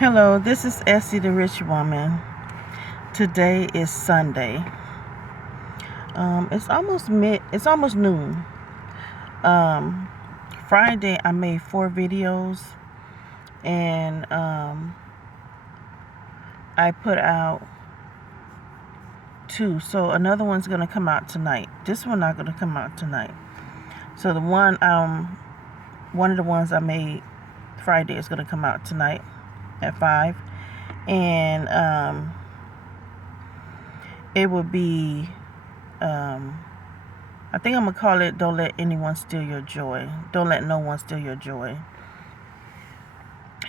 Hello, this is Essie the Rich Woman. Today is Sunday. It's almost noon. Friday I made 4 videos and I put out 2. So another one's gonna come out tonight. This one not gonna come out tonight. So the one of the ones I made Friday is gonna come out tonight at 5. And it will be I think I'm gonna call it "Don't Let Anyone Steal Your Joy." Don't let no one steal your joy.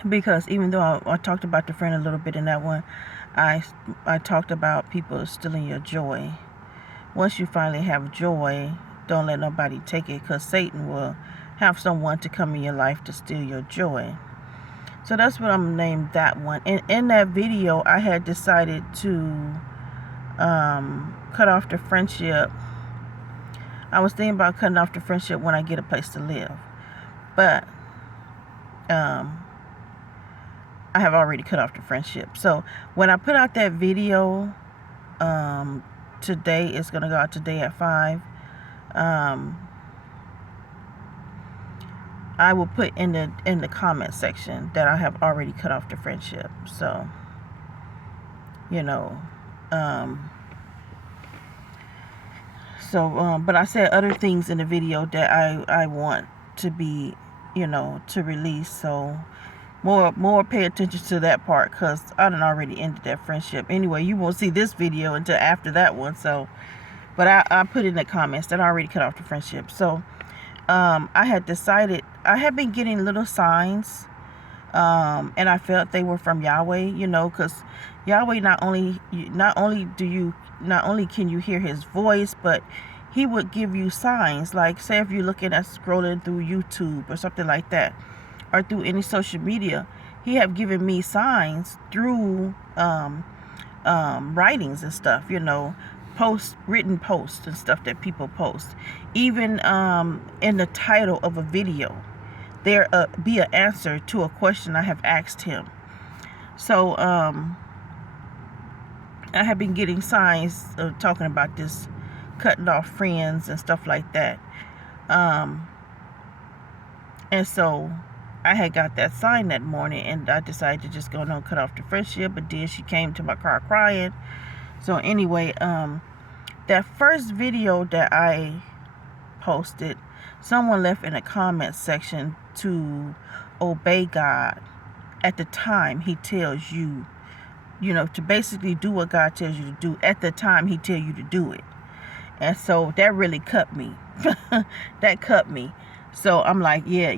Because even though I talked about the friend a little bit in that one, I talked about people stealing your joy. Once you finally have joy, don't let nobody take it, because Satan will have someone to come in your life to steal your joy. So that's what I'm gonna name that one. And in that video, I had decided to cut off the friendship. I was thinking about cutting off the friendship when I get a place to live. But I have already cut off the friendship. So when I put out that video, today, it's going to go out today at 5. I will put in the comment section that I have already cut off the friendship. So, but I said other things in the video that I want to be, to release. So more pay attention to that part, because I done already ended that friendship. Anyway, you won't see this video until after that one. So, but I put in the comments that I already cut off the friendship. So I had decided, I had been getting little signs, and I felt they were from Yahweh, because Yahweh not only can you hear his voice, but he would give you signs. Like, say if you're looking at scrolling through YouTube or something like that, or through any social media, he have given me signs through writings and stuff, written posts and stuff that people post. Even in the title of a video, there be an answer to a question I have asked him. So I have been getting signs talking about this, cutting off friends and stuff like that. And so I had got that sign that morning, and I decided to just go and cut off the friendship. But then she came to my car crying. So anyway, that first video that I posted, someone left in the comment section to obey God at the time he tells you, to basically do what God tells you to do at the time he tells you to do it. And so that really cut me. That cut me. So I'm like, yeah,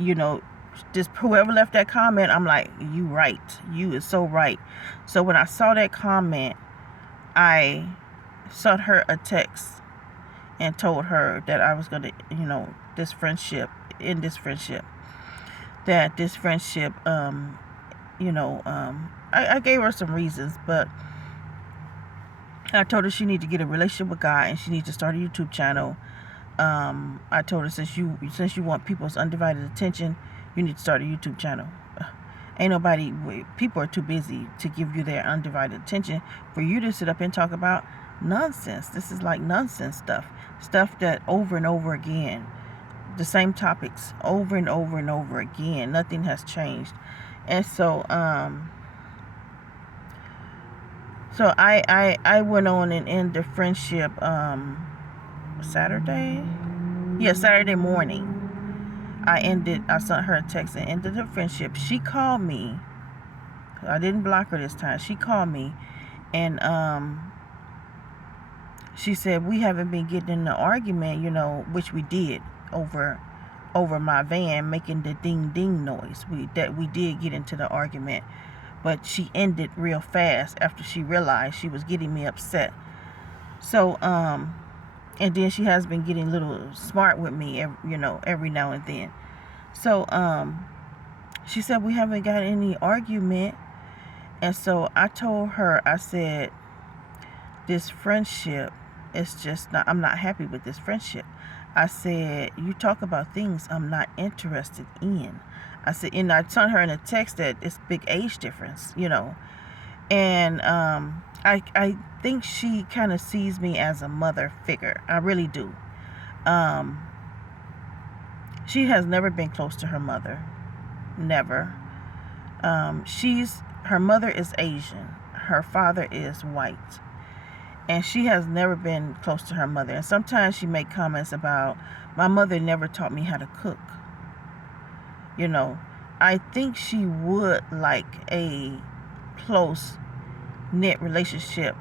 just whoever left that comment, I'm like, you right. You is so right. So when I saw that comment, I sent her a text and told her that I was going to, end this friendship, that this friendship, I gave her some reasons, but I told her she needs to get a relationship with God, and she needs to start a YouTube channel. I told her, since you want people's undivided attention, you need to start a YouTube channel. People are too busy to give you their undivided attention for you to sit up and talk about nonsense. This is like nonsense stuff that over and over again, the same topics over and over and over again. Nothing has changed. And so I went on and ended the friendship Saturday morning. I sent her a text and ended the friendship. She called me. I didn't block her this time. She called me, and she said, we haven't been getting in an argument, which we did over my van making the ding ding noise. We did get into the argument, but she ended real fast after she realized she was getting me upset. So and then she has been getting a little smart with me, every now and then. So she said, we haven't got any argument. And so I told her, I said, this friendship is just not, I'm not happy with this friendship. I said, you talk about things I'm not interested in. I said, I told her in a text that it's big age difference, and I think she kind of sees me as a mother figure. I really do. She has never been close to her mother, never. Her mother is Asian, her father is white, and she has never been close to her mother. And sometimes she make comments about, my mother never taught me how to cook. I think she would like a close knit relationship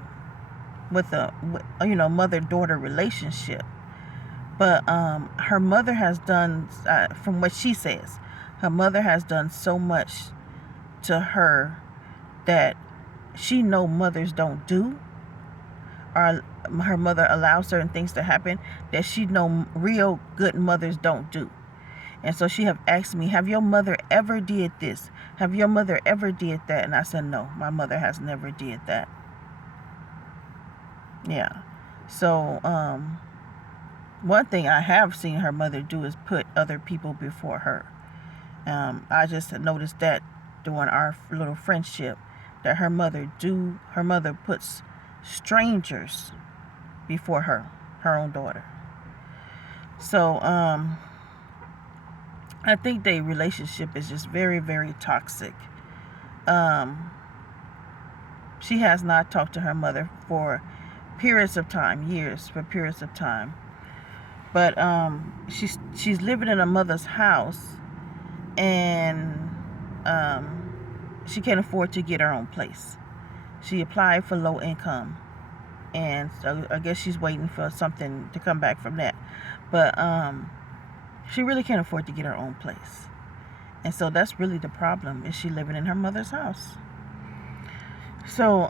with a mother-daughter relationship. But her mother has done, from what she says, her mother has done so much to her that she know mothers don't do, or her mother allows certain things to happen that she know real good mothers don't do. And so she have asked me, have your mother ever did this? Have your mother ever did that? And I said, no, my mother has never did that. Yeah. So one thing I have seen her mother do is put other people before her. I just noticed that during our little friendship, that her mother puts strangers before her own daughter. So I think their relationship is just very, very toxic. She has not talked to her mother for periods of time, years, for periods of time. But she's living in her mother's house, and she can't afford to get her own place. She applied for low income, and so I guess she's waiting for something to come back from that. But she really can't afford to get her own place. And so that's really the problem, is she living in her mother's house. So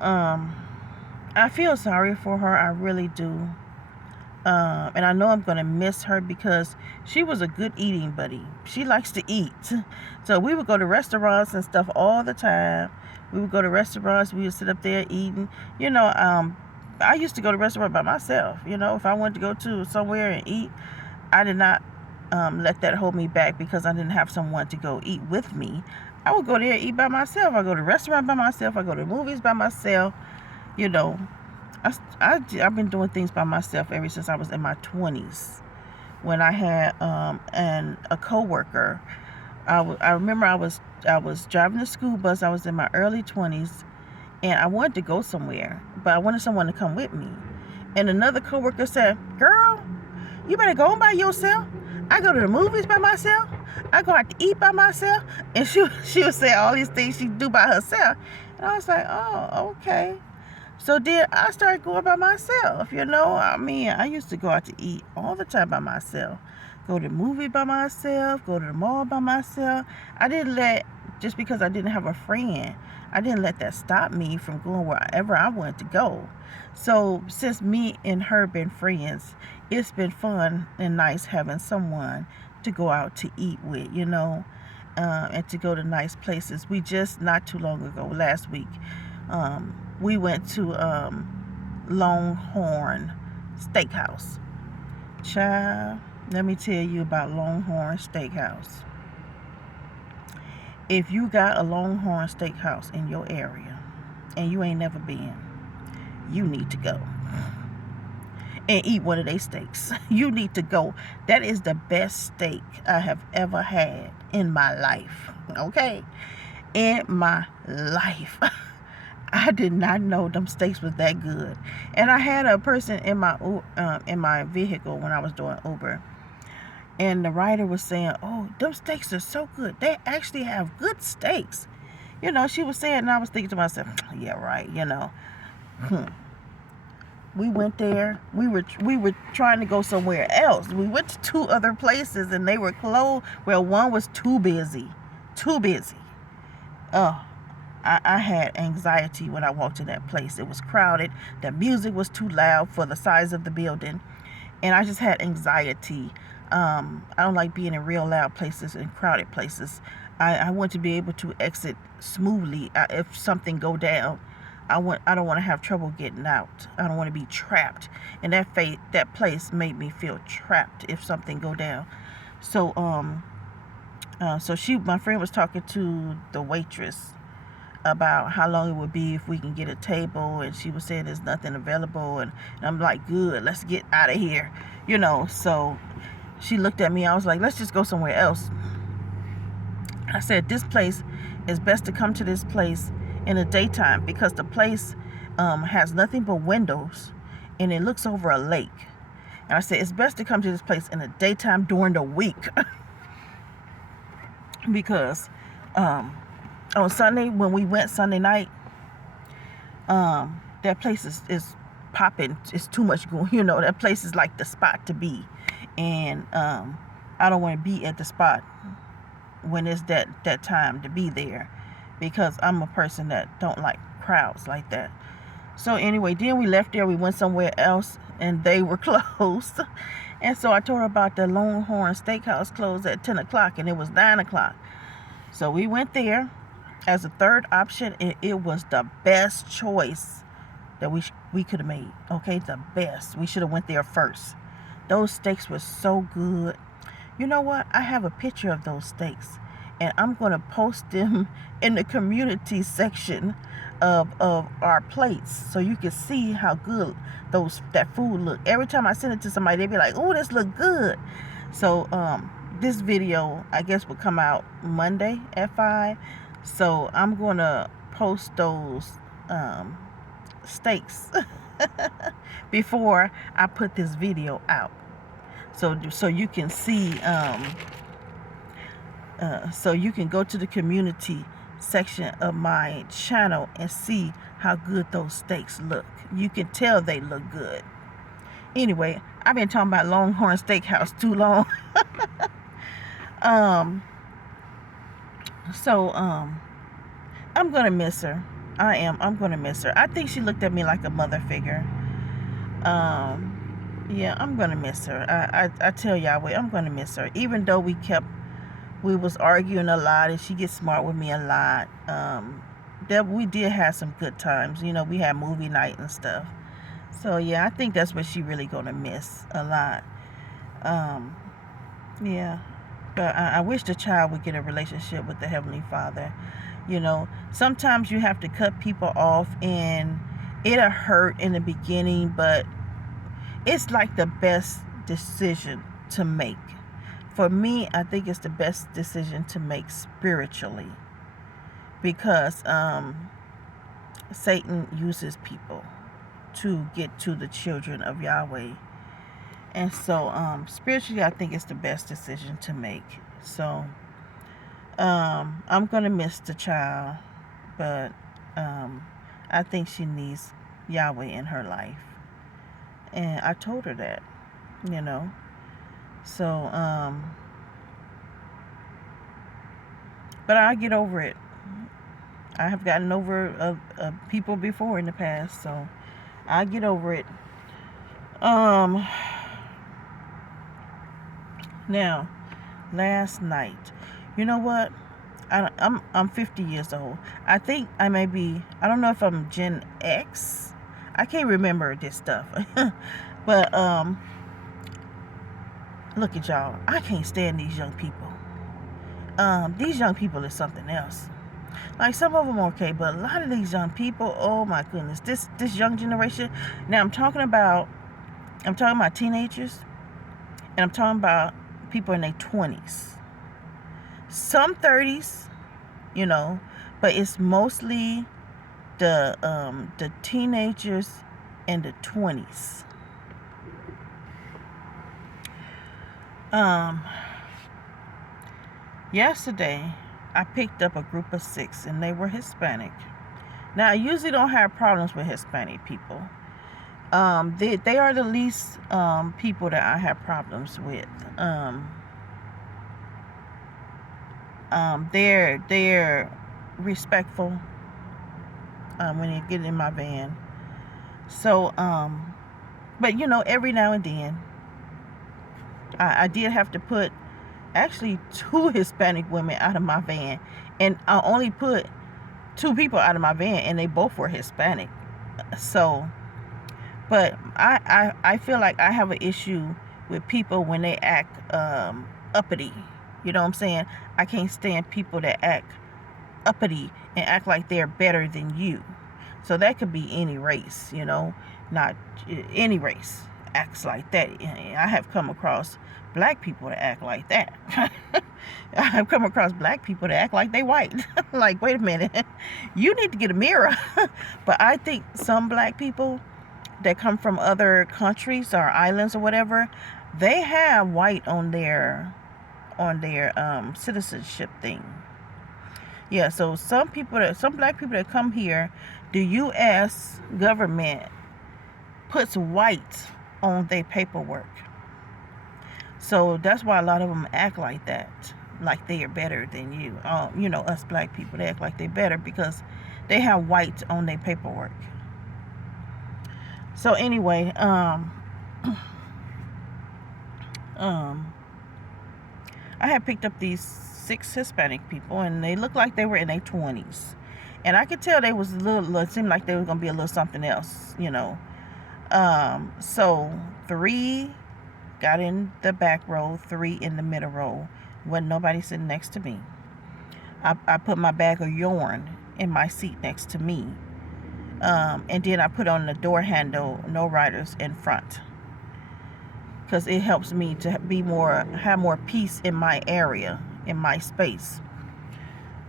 I feel sorry for her. I really do. And I know I'm going to miss her because she was a good eating buddy. She likes to eat. So we would go to restaurants and stuff all the time. We would go to restaurants. We would sit up there eating. I used to go to restaurants by myself. If I wanted to go to somewhere and eat, I did not let that hold me back because I didn't have someone to go eat with me. I would go there and eat by myself. I go to a restaurant by myself. I go to movies by myself. I've been doing things by myself ever since I was in my 20s. When I had a coworker, I remember I was driving the school bus. I was in my early 20s, and I wanted to go somewhere, but I wanted someone to come with me. And another coworker said, "Girl, you better go by yourself. I go to the movies by myself. I go out to eat by myself." And she would say all these things she do by herself. And I was like, oh, okay. So then I started going by myself. I used to go out to eat all the time by myself. Go to the movie by myself. Go to the mall by myself. Just because I didn't have a friend, I didn't let that stop me from going wherever I wanted to go. So since me and her been friends, it's been fun and nice having someone to go out to eat with, and to go to nice places. We just, not too long ago, last week, we went to Longhorn Steakhouse. Child, let me tell you about Longhorn Steakhouse. If you got a Longhorn Steakhouse in your area and you ain't never been, you need to go and eat one of their steaks. You need to go. That is the best steak I have ever had in my life. Okay? In my life. I did not know them steaks was that good. And I had a person in my vehicle when I was doing Uber, and the rider was saying, "Oh, them steaks are so good. They actually have good steaks." She was saying, and I was thinking to myself, yeah, right. We went there. We were trying to go somewhere else. We went to 2 other places, and they were closed. Well, one was too busy. Oh, I had anxiety when I walked in that place. It was crowded. The music was too loud for the size of the building. And I just had anxiety. I don't like being in real loud places and crowded places. I want to be able to exit smoothly if something go down. I don't want to have trouble getting out. I don't want to be trapped. And that place made me feel trapped if something go down. So So my friend was talking to the waitress about how long it would be if we can get a table, and she was saying there's nothing available, and I'm like, good, let's get out of here, so she looked at me. I was like, let's just go somewhere else. I said, this place, is best to come to this place in the daytime, because the place has nothing but windows and it looks over a lake. And I said, it's best to come to this place in the daytime during the week. Because on Sunday, when we went Sunday night, that place is popping. It's too much going. That place is like the spot to be. And I don't want to be at the spot when it's that time to be there, because I'm a person that don't like crowds like that. So anyway, then we left there. We went somewhere else, and they were closed. And so I told her about the Longhorn Steakhouse closed at 10 o'clock, and it was 9 o'clock. So we went there as a third option, and it was the best choice that we could have made. Okay, the best. We should have went there first. Those steaks were so good. You know what? I have a picture of those steaks, and I'm going to post them in the community section of our plates, so you can see how good that food look. Every time I send it to somebody, they be like, oh, this look good. So this video, I guess, will come out Monday at 5. So I'm going to post those steaks before I put this video out. So you can see, so you can go to the community section of my channel and see how good those steaks look. You can tell they look good. Anyway, I've been talking about Longhorn Steakhouse too long. I'm gonna miss her. I'm gonna miss her. I think she looked at me like a mother figure. Yeah, I'm gonna miss her. I tell y'all, I'm gonna miss her. Even though we was arguing a lot, and she gets smart with me a lot. That we did have some good times. We had movie night and stuff. So yeah, I think that's what she really gonna miss a lot. Yeah, but I wish the child would get a relationship with the Heavenly Father. Sometimes you have to cut people off, and it'll hurt in the beginning, but it's like the best decision to make. For me, I think it's the best decision to make spiritually, because Satan uses people to get to the children of Yahweh. And so spiritually, I think it's the best decision to make. So I'm going to miss the child, but I think she needs Yahweh in her life. And I told her that, So, but I'll get over it. I have gotten over people before in the past, so I'll get over it. Now, last night, you know what? I'm 50 years old. I think I may be, I don't know if I'm Gen X. I can't remember this stuff. But look at y'all. I can't stand these young people. These young people is something else. Like, some of them are okay, but a lot of these young people, oh my goodness, this young generation. Now I'm talking about teenagers, and I'm talking about people in their 20s, some 30s, but it's mostly the teenagers and the 20s. Yesterday, I picked up a group of 6, and they were Hispanic. Now, I usually don't have problems with Hispanic people. They are the least people that I have problems with. They're respectful when they get in my van. So, but every now and then, I did have to put actually 2 Hispanic women out of my van, and I only put 2 people out of my van, and they both were Hispanic. So, but I feel like I have an issue with people when they act uppity, You know what I'm saying? I can't stand people that act uppity and act like they're better than you. So that could be any race, you know, not any race acts like that. I have come across black people that act like that. I have come across black people that act like they white. Like, wait a minute, you need to get a mirror. But I think some black people that come from other countries or islands or whatever, they have white on their citizenship thing. Yeah, so some black people that come here, the U.S. government puts white on their paperwork. So that's why a lot of them act like that, like they are better than you. You know, us black people, they act like they're better because they have white on their paperwork. So anyway, I had picked up these 6 Hispanic people, and they looked like they were in their 20s. And I could tell they was it seemed like they were going to be a little something else, you know. So 3 got in the back row, 3 in the middle row. Wasn't nobody sitting next to me. I put my bag of yarn in my seat next to me. And then I put on the door handle, no riders in front. Because it helps me to have more peace in my area, in my space.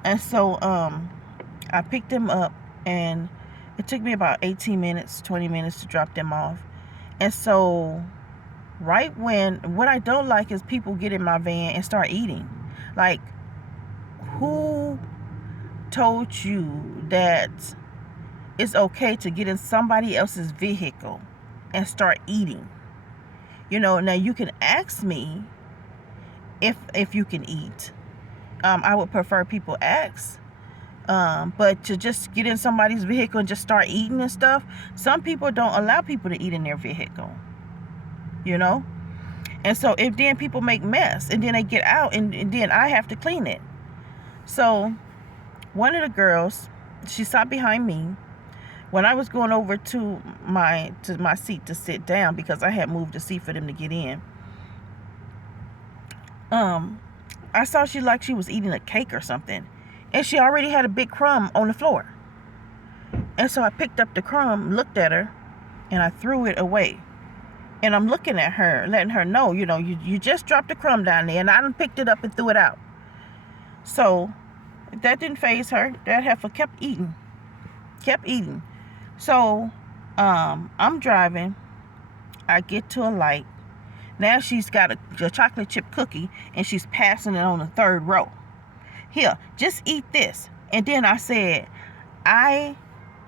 And so I picked them up, and it took me about 18 minutes, 20 minutes to drop them off. And so what I don't like is people get in my van and start eating. Like, who told you that it's okay to get in somebody else's vehicle and start eating? You know, now you can ask me if you can eat. I would prefer people ask. But to just get in somebody's vehicle and just start eating and stuff, some people don't allow people to eat in their vehicle. You know? And so if then people make mess and then they get out and then I have to clean it. So one of the girls, she sat behind me. When I was going over to my seat to sit down, because I had moved the seat for them to get in, I saw she was eating a cake or something, and she already had a big crumb on the floor. And so I picked up the crumb, looked at her, and I threw it away. And I'm looking at her, letting her know, you know, you just dropped the crumb down there, and I done picked it up and threw it out. So that didn't faze her. That heifer kept eating. So, I'm driving. I get to a light. Now she's got a chocolate chip cookie, and she's passing it on the 3rd row. Here, just eat this. And then I said, I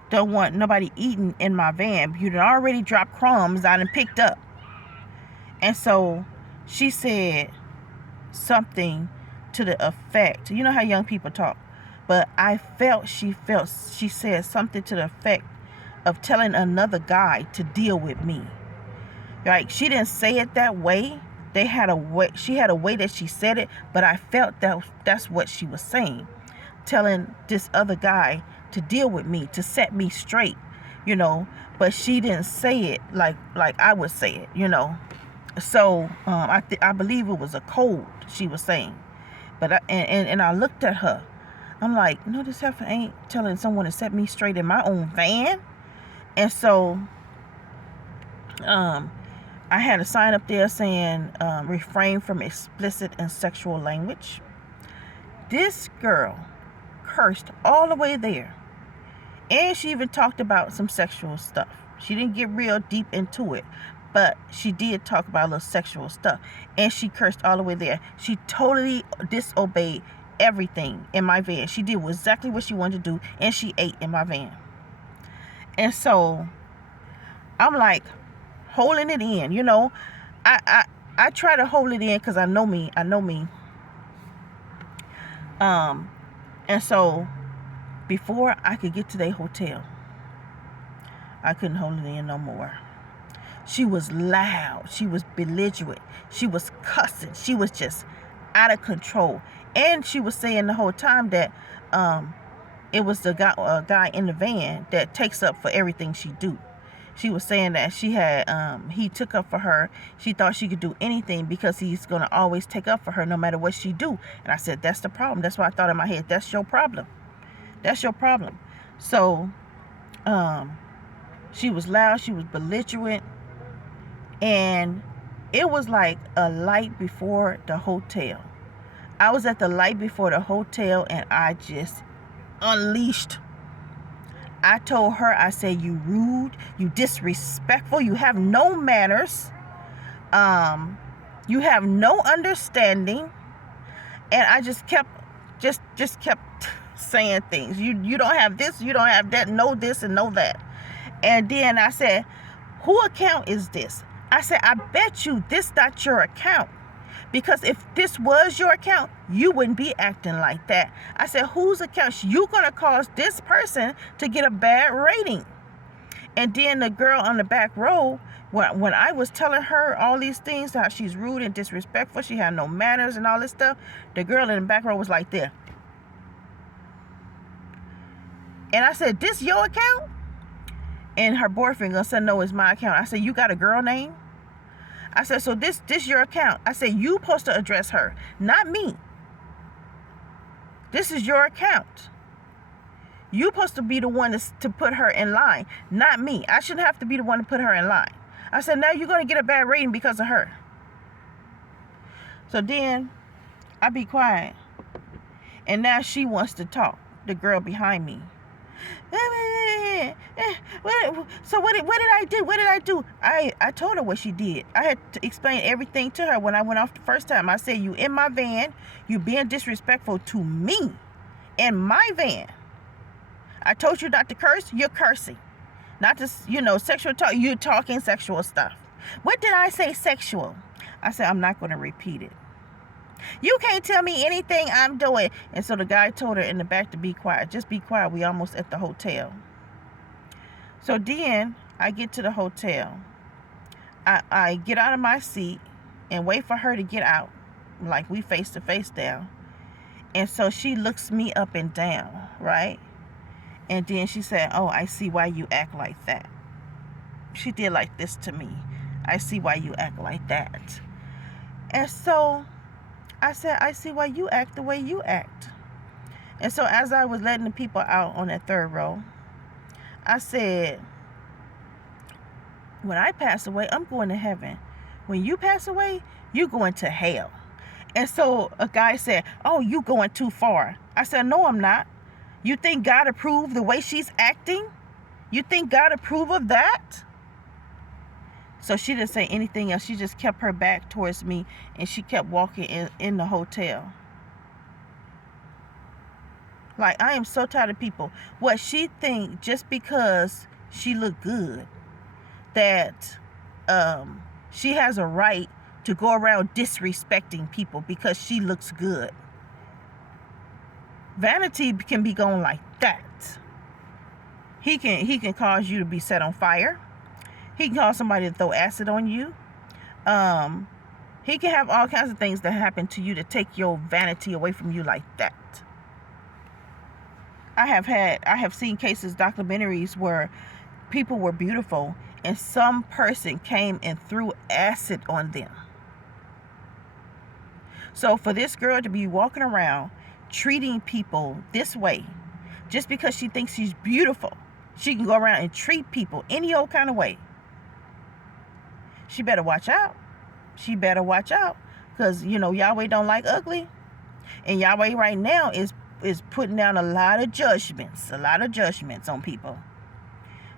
don't want nobody eating in my van. You done already dropped crumbs I done picked up. And so she said something to the effect, you know how young people talk, but I felt she said something to the effect of telling another guy to deal with me. Like, she didn't say it that way. She had a way that she said it, but I felt that's what she was saying. Telling this other guy to deal with me, to set me straight, you know. But she didn't say it like I would say it, you know. So I believe it was a code she was saying. But I looked at her. I'm like, no, this heifer ain't telling someone to set me straight in my own van. And so I had a sign up there saying refrain from explicit and sexual language. This girl cursed all the way there. And she even talked about some sexual stuff. She didn't get real deep into it, but she did talk about a little sexual stuff. And she cursed all the way there. She totally disobeyed everything in my van. She did exactly what she wanted to do, and she ate in my van. And so I'm like holding it in, you know. I try to hold it in because I know me. And so before I could get to the hotel, I couldn't hold it in no more. She was loud. She was belligerent. She was cussing. She was just out of control. And she was saying the whole time that it was the guy in the van that takes up for everything she do. She was saying that she had he took up for her. She thought she could do anything because he's gonna always take up for her no matter what she do. And I said, that's the problem. That's what I thought in my head. That's your problem. That's your problem. So she was loud, she was belligerent, and it was like a light before the hotel. I was at the light before the hotel and I just unleashed. I told her, I said, you rude, you disrespectful, you have no manners, you have no understanding. And I just kept saying things. You don't have this, you don't have that, know this and know that. And then I said, who account is this? I said, I bet you this not your account. Because if this was your account, you wouldn't be acting like that. I said, whose account? You're going to cause this person to get a bad rating. And then the girl on the back row, when I was telling her all these things, how she's rude and disrespectful, she had no manners and all this stuff, the girl in the back row was like this. And I said, this your account? And her boyfriend said, no, it's my account. I said, you got a girl name? I said, so this your account. I said, you supposed to address her, not me. This is your account. You supposed to be the one to put her in line, not me. I shouldn't have to be the one to put her in line. I said, now you're going to get a bad rating because of her. So then I be quiet. And now she wants to talk, the girl behind me. So what did I do? What did I do? I told her what she did. I had to explain everything to her when I went off the first time. I said, you in my van, you being disrespectful to me in my van. I told you not to curse, you're cursing. Not to, sexual talk, you're talking sexual stuff. What did I say sexual? I said, I'm not going to repeat it. You can't tell me anything I'm doing. And so the guy told her in the back to be quiet. Just be quiet. We almost at the hotel. So then I get to the hotel. I get out of my seat and wait for her to get out. Like we face to face down. And so she looks me up and down, right? And then she said, oh, I see why you act like that. She did like this to me. I see why you act like that. And so I said, I see why you act the way you act. And so as I was letting the people out on that third row, I said, when I pass away, I'm going to heaven. When you pass away, you're going to hell. And so a guy said, oh, you going too far. I said, no, I'm not. You think God approved the way she's acting? You think God approved of that? So she didn't say anything else. She just kept her back towards me and she kept walking in the hotel. Like, I am so tired of people. What she think just because she look good, that she has a right to go around disrespecting people because she looks good. Vanity can be going like that. He can cause you to be set on fire. He can cause somebody to throw acid on you. He can have all kinds of things that happen to you to take your vanity away from you like that. I have seen cases, documentaries where people were beautiful and some person came and threw acid on them. So for this girl to be walking around treating people this way, just because she thinks she's beautiful, she can go around and treat people any old kind of way. She better watch out. She better watch out. Because, Yahweh don't like ugly. And Yahweh right now is putting down a lot of judgments on people.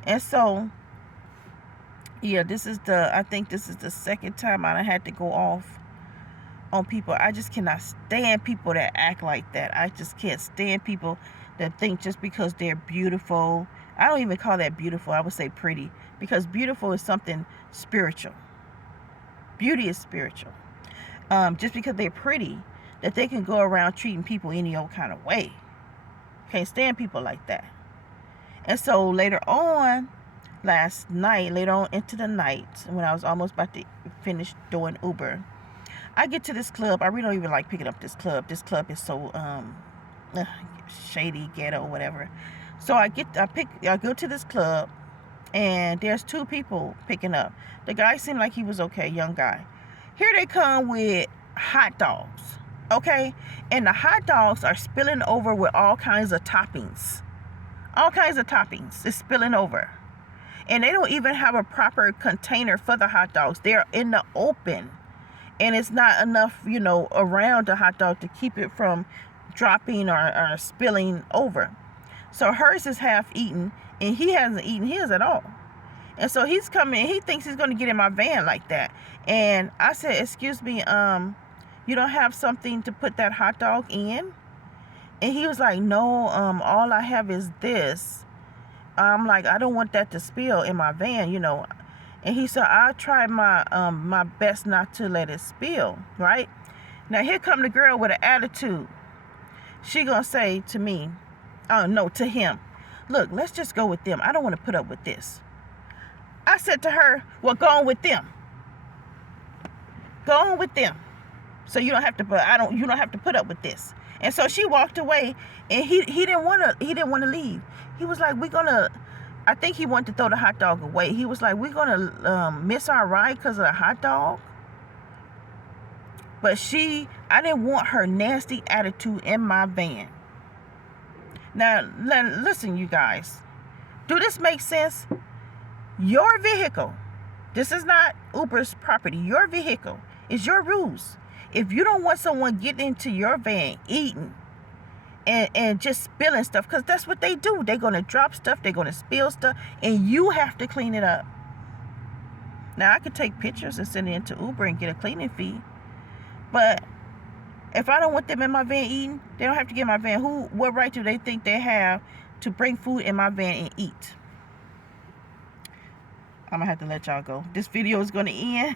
And so, yeah, I think this is the second time I had to go off on people. I just cannot stand people that act like that. I just can't stand people that think just because they're beautiful. I don't even call that beautiful. I would say pretty. Because beautiful is something spiritual. Beauty is spiritual. Just because they're pretty, that they can go around treating people any old kind of way. Can't stand people like that. And so later on into the night, when I was almost about to finish doing Uber, I get to this club. I really don't even like picking up this club. This club is so shady, ghetto, whatever. So I go to this club, and there's two people picking up. The guy seemed like he was okay, young guy. Here they come with hot dogs, okay? And the hot dogs are spilling over with all kinds of toppings. All kinds of toppings is spilling over. And they don't even have a proper container for the hot dogs. They're in the open. And it's not enough, you know, around the hot dog to keep it from dropping or spilling over. So hers is half eaten, and he hasn't eaten his at all. And so he's coming, he thinks he's going to get in my van like that. And I said, excuse me, you don't have something to put that hot dog in? And he was like, no, all I have is this. I'm like, I don't want that to spill in my van, you know. And he said, I'll try my my best not to let it spill, right? Now here come the girl with an attitude. She gonna say to me, oh no, to him, look, let's just go with them. I don't want to put up with this. I said to her, well, go on with them. Go on with them. So you don't have to put up with this. And so she walked away, and he didn't want to leave. He was like, I think he wanted to throw the hot dog away. He was like, we're gonna miss our ride because of the hot dog. But I didn't want her nasty attitude in my van. Now, listen, you guys. Do this make sense? Your vehicle, this is not Uber's property. Your vehicle is your rules. If you don't want someone getting into your van, eating, and just spilling stuff, because that's what they do. They're going to drop stuff. They're going to spill stuff. And you have to clean it up. Now, I could take pictures and send it into Uber and get a cleaning fee. But if I don't want them in my van eating, they don't have to get in my van. What right do they think they have to bring food in my van and eat? I'm going to have to let y'all go. This video is going to end.